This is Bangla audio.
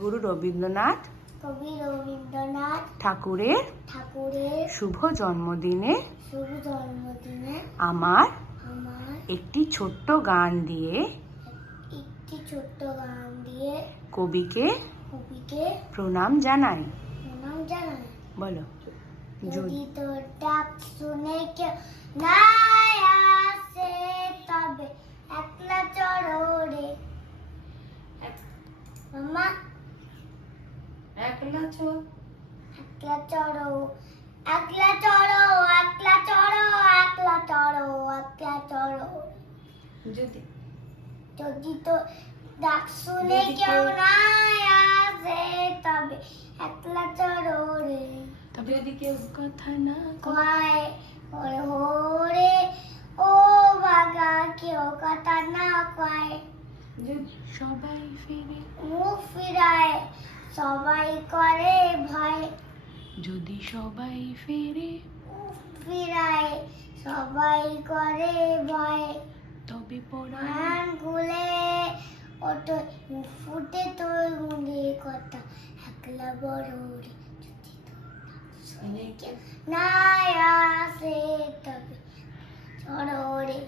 গুরু রবীন্দ্রনাথ ঠাকুরের শুভ জন্মদিনে আমার একটি ছোট্ট গান দিয়ে কবিকে প্রণাম জানাই। বলো। যদি তোর ডাক শুনে কেউ না আসে তবে একলা চড়ো রে মামা, একলা চল, একলা চড়ো, একলা চড়ো, একলা চড়ো, একলা চড়ো, একলা চড়ো। যদি তো ডাক শুনে কেউ না আসে তবে একলা চড়ো রে। তবে যদি কেউ কথা না কয় ওরে হোরে ও বাগা কেউ কথা না কয়, যদি সবাই ফিরে মুখ ফিরায় সবাই করে ভয়, যদি সবাই ফিরে মুখ ফিরায় সবাই করে ভয়। তবে প্রাণ খুলে ওটো ফুটে তোর মুখে কথা একলা বড় রে। যদি তোর না আসে তবে চড়ো রে।